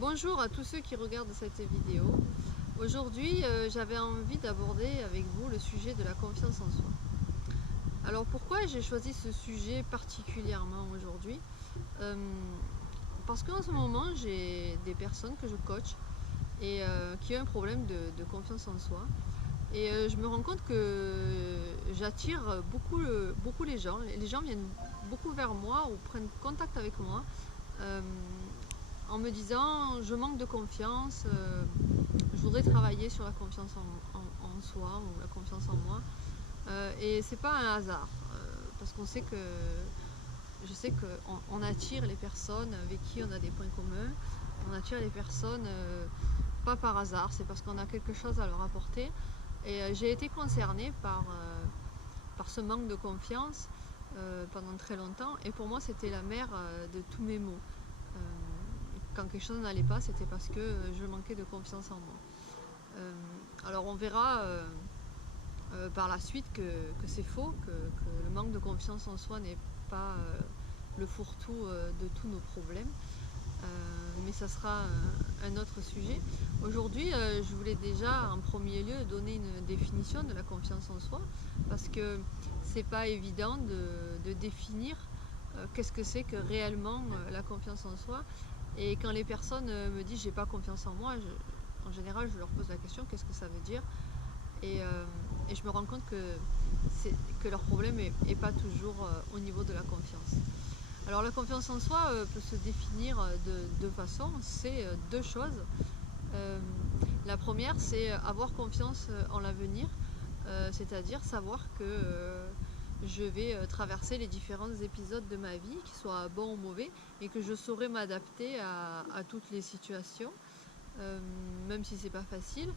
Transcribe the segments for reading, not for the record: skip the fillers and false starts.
Bonjour à tous ceux qui regardent cette vidéo. Aujourd'hui, j'avais envie d'aborder avec vous le sujet de la confiance en soi. Alors pourquoi j'ai choisi ce sujet particulièrement aujourd'hui? Euh, Parce qu'en ce moment, j'ai des personnes que je coach et qui ont un problème de confiance en soi. Et je me rends compte que j'attire beaucoup les gens. Les gens viennent beaucoup vers moi ou prennent contact avec moi euh, en me disant je manque de confiance, je voudrais travailler sur la confiance en soi ou la confiance en moi. Et c'est pas un hasard, parce qu'on sait que je sais qu'on attire les personnes avec qui on a des points communs, on attire les personnes pas par hasard, c'est parce qu'on a quelque chose à leur apporter. Et j'ai été concernée par ce manque de confiance pendant très longtemps, et pour moi c'était la mère de tous mes maux. Euh, Quand quelque chose n'allait pas, c'était parce que je manquais de confiance en moi. Alors on verra par la suite que c'est faux, que le manque de confiance en soi n'est pas le fourre-tout de tous nos problèmes. Mais ça sera un autre sujet. Aujourd'hui, je voulais déjà en premier lieu donner une définition de la confiance en soi, parce que c'est pas évident de définir qu'est-ce que c'est que réellement la confiance en soi. Et quand les personnes me disent j'ai pas confiance en moi, en général je leur pose la question qu'est-ce que ça veut dire, et je me rends compte que leur problème est pas toujours au niveau de la confiance. Alors la confiance en soi peut se définir de deux façons, c'est deux choses. Euh, la première, c'est avoir confiance en l'avenir, c'est-à-dire savoir que je vais traverser les différents épisodes de ma vie, qu'ils soient bons ou mauvais, et que je saurai m'adapter à toutes les situations, même si c'est pas facile.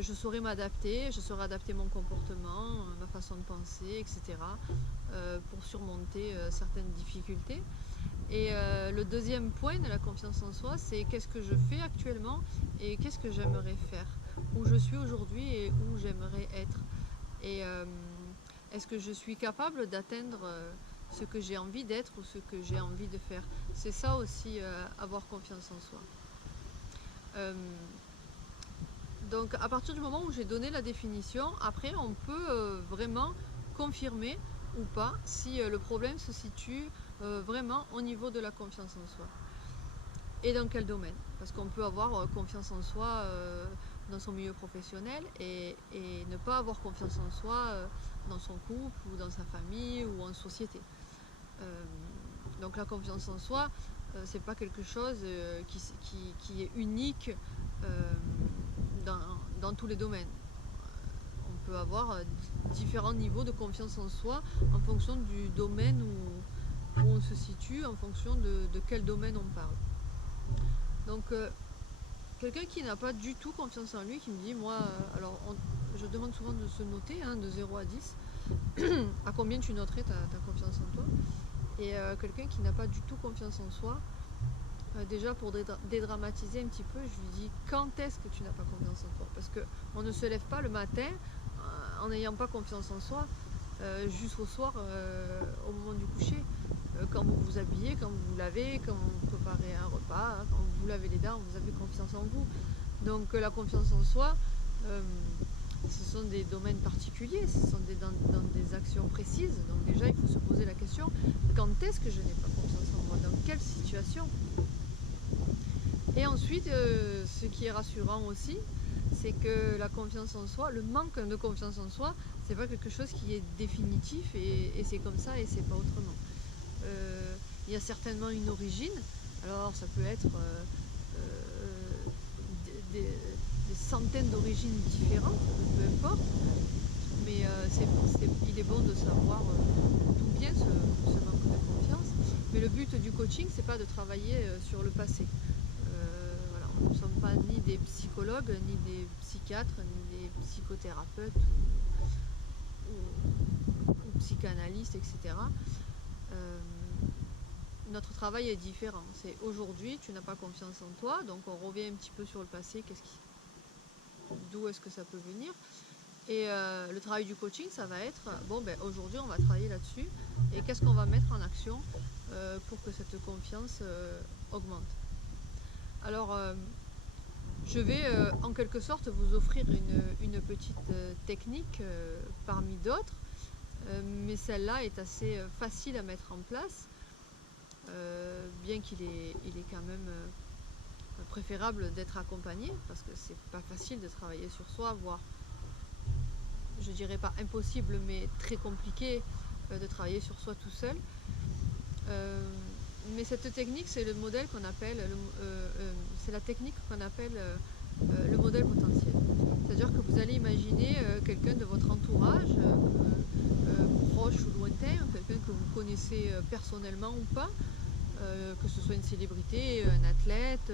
Je saurai m'adapter, je saurai adapter mon comportement, ma façon de penser, etc. Pour surmonter certaines difficultés. Et le deuxième point de la confiance en soi, c'est qu'est-ce que je fais actuellement et qu'est-ce que j'aimerais faire, où je suis aujourd'hui et où j'aimerais être. Et est-ce que je suis capable d'atteindre ce que j'ai envie d'être ou ce que j'ai envie de faire. C'est ça aussi, avoir confiance en soi. Euh, Donc à partir du moment où j'ai donné la définition, après on peut vraiment confirmer ou pas si le problème se situe vraiment au niveau de la confiance en soi. Et dans quel domaine? Parce qu'on peut avoir confiance en soi dans son milieu professionnel et ne pas avoir confiance en soi dans son couple ou dans sa famille ou en société. Euh, donc la confiance en soi, c'est pas quelque chose qui est unique euh, dans tous les domaines. On peut avoir différents niveaux de confiance en soi en fonction du domaine où on se situe, en fonction de quel domaine on parle. Donc quelqu'un qui n'a pas du tout confiance en lui, qui me dit, moi, je demande souvent de se noter, hein, de 0 à 10, à combien tu noterais ta confiance en toi. Et quelqu'un qui n'a pas du tout confiance en soi, déjà pour dédramatiser un petit peu, je lui dis quand est-ce que tu n'as pas confiance en toi? Parce qu'on ne se lève pas le matin en n'ayant pas confiance en soi jusqu'au soir, au moment du coucher. Quand vous vous habillez, quand vous vous lavez, quand vous préparez un repas, quand vous vous lavez les dents, vous avez confiance en vous. Donc la confiance en soi, euh, ce sont des domaines particuliers, ce sont dans des actions précises. Donc déjà, il faut se poser la question, quand est-ce que je n'ai pas confiance en moi? Dans quelle situation? Et ensuite, ce qui est rassurant aussi, c'est que la confiance en soi, le manque de confiance en soi, c'est pas quelque chose qui est définitif et c'est comme ça et c'est pas autrement. Il y a certainement une origine, alors ça peut être des centaines d'origines différentes, peu importe, mais il est bon de savoir d'où vient ce manque de confiance. Mais le but du coaching, c'est pas de travailler sur le passé. Voilà, nous ne sommes pas ni des psychologues, ni des psychiatres, ni des psychothérapeutes ou psychanalystes, etc. Euh, Notre travail est différent. C'est aujourd'hui, tu n'as pas confiance en toi, donc on revient un petit peu sur le passé, d'où est-ce que ça peut venir. Et le travail du coaching, ça va être, bon ben aujourd'hui on va travailler là-dessus, et qu'est-ce qu'on va mettre en action pour que cette confiance augmente. Alors, je vais en quelque sorte vous offrir une petite technique parmi d'autres, mais celle-là est assez facile à mettre en place, bien il est quand même préférable d'être accompagné, parce que c'est pas facile de travailler sur soi, voire je dirais pas impossible, mais très compliqué de travailler sur soi tout seul. Mais cette technique, c'est le modèle qu'on appelle, c'est la technique qu'on appelle le modèle potentiel. C'est-à-dire que vous allez imaginer quelqu'un de votre entourage, proche ou lointain, quelqu'un que vous connaissez personnellement ou pas, que ce soit une célébrité, un athlète,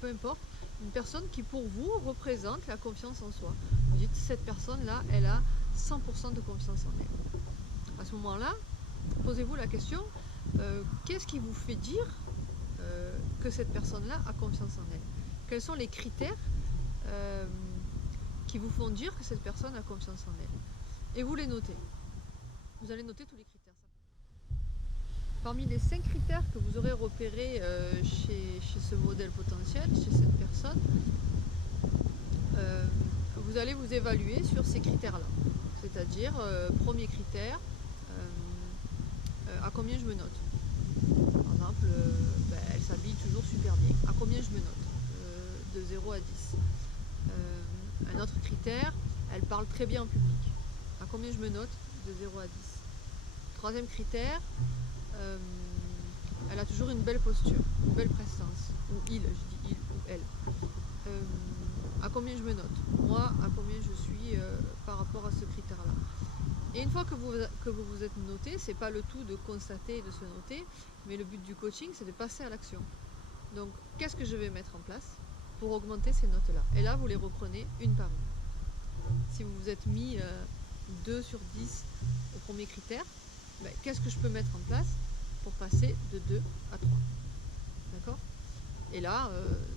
peu importe, une personne qui pour vous représente la confiance en soi. Vous dites, cette personne-là, elle a 100% de confiance en elle. À ce moment-là, posez-vous la question, qu'est-ce qui vous fait dire que cette personne-là a confiance en elle? Quels sont les critères qui vous font dire que cette personne a confiance en elle? Et vous les notez. Vous allez noter tous les critères. Parmi les 5 critères que vous aurez repérés chez ce modèle potentiel, chez cette personne, vous allez vous évaluer sur ces critères-là. C'est-à-dire, premier critère, à combien je me note? Par exemple, elle s'habille toujours super bien. À combien je me note? De 0 à 10. Un autre critère, elle parle très bien en public. À combien je me note? De 0 à 10. Troisième critère, elle a toujours une belle posture, une belle prestance. Ou il, je dis il ou elle. À combien je me note? Moi, à combien je suis par rapport à ce critère-là. Et une fois que vous vous êtes noté, c'est pas le tout de constater et de se noter, mais le but du coaching, c'est de passer à l'action. Donc, qu'est-ce que je vais mettre en place pour augmenter ces notes-là? Et là, vous les reprenez une par une. Si vous vous êtes mis 2 sur 10 au premier critère, qu'est-ce que je peux mettre en place pour passer de 2 à 3? D'accord? Et là,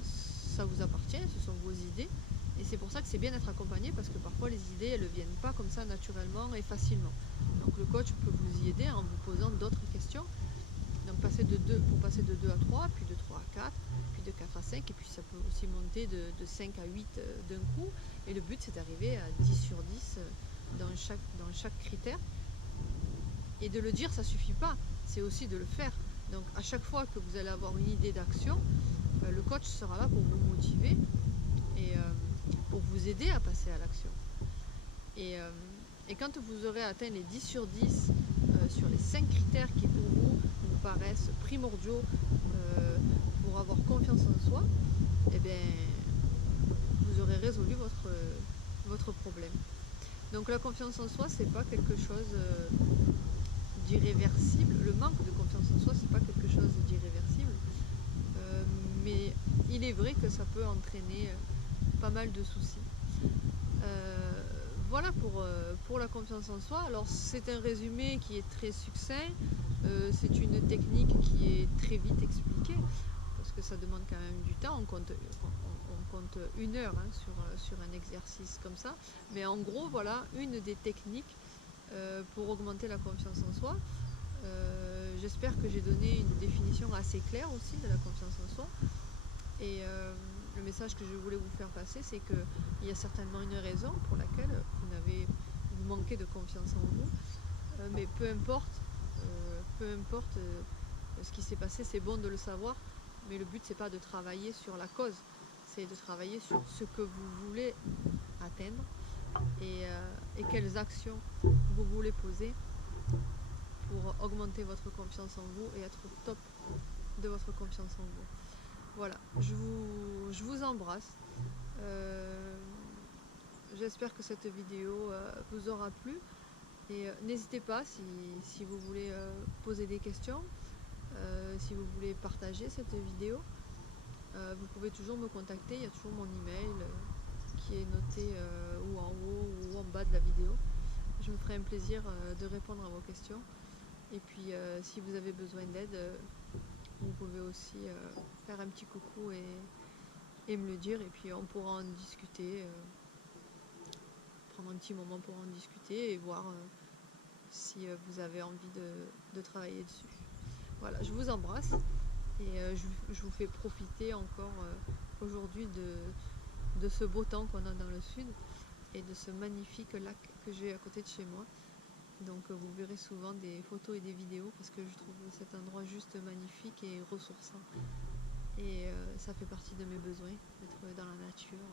ça vous appartient, ce sont vos idées. Et c'est pour ça que c'est bien d'être accompagné, parce que parfois les idées, elles ne viennent pas comme ça naturellement et facilement. Donc le coach peut vous y aider en vous posant d'autres questions. Donc pour passer de 2 à 3, puis de 3 à 4, puis de 4 à 5, et puis ça peut aussi monter de 5 à 8 d'un coup. Et le but, c'est d'arriver à 10 sur 10 dans chaque critère. Et de le dire, ça ne suffit pas, c'est aussi de le faire. Donc à chaque fois que vous allez avoir une idée d'action, le coach sera là pour vous motiver et pour vous aider à passer à l'action. Et quand vous aurez atteint les 10 sur 10 sur les 5 critères qui pour vous paraissent primordiaux pour avoir confiance en soi, eh bien, vous aurez résolu votre problème. Donc la confiance en soi, c'est pas quelque chose d'irréversible. Le manque de confiance en soi, c'est pas quelque chose d'irréversible. Mais il est vrai que ça peut entraîner pas mal de soucis. Voilà pour la confiance en soi. Alors c'est un résumé qui est très succinct, c'est une technique qui est très vite expliquée, parce que ça demande quand même du temps, on compte 1 heure sur un exercice comme ça, mais en gros voilà une des techniques pour augmenter la confiance en soi. J'espère que j'ai donné une définition assez claire aussi de la confiance en soi. Et le message que je voulais vous faire passer, c'est qu'il y a certainement une raison pour laquelle vous manquez de confiance en vous. Mais peu importe ce qui s'est passé, c'est bon de le savoir. Mais le but, c'est pas de travailler sur la cause, c'est de travailler sur ce que vous voulez atteindre et quelles actions vous voulez poser pour augmenter votre confiance en vous et être au top de votre confiance en vous. Voilà, je vous embrasse. J'espère que cette vidéo vous aura plu. Et n'hésitez pas si vous voulez poser des questions, si vous voulez partager cette vidéo. Vous pouvez toujours me contacter, il y a toujours mon email qui est noté ou en haut ou en bas de la vidéo. Je me ferai un plaisir de répondre à vos questions. Et puis si vous avez besoin d'aide, vous pouvez aussi faire un petit coucou et me le dire, et puis on pourra en discuter, prendre un petit moment pour en discuter et voir si vous avez envie de travailler dessus. Voilà, je vous embrasse Et je vous fais profiter encore aujourd'hui de ce beau temps qu'on a dans le sud et de ce magnifique lac que j'ai à côté de chez moi. Donc vous verrez souvent des photos et des vidéos parce que je trouve cet endroit juste magnifique et ressourçant. Et ça fait partie de mes besoins, d'être dans la nature.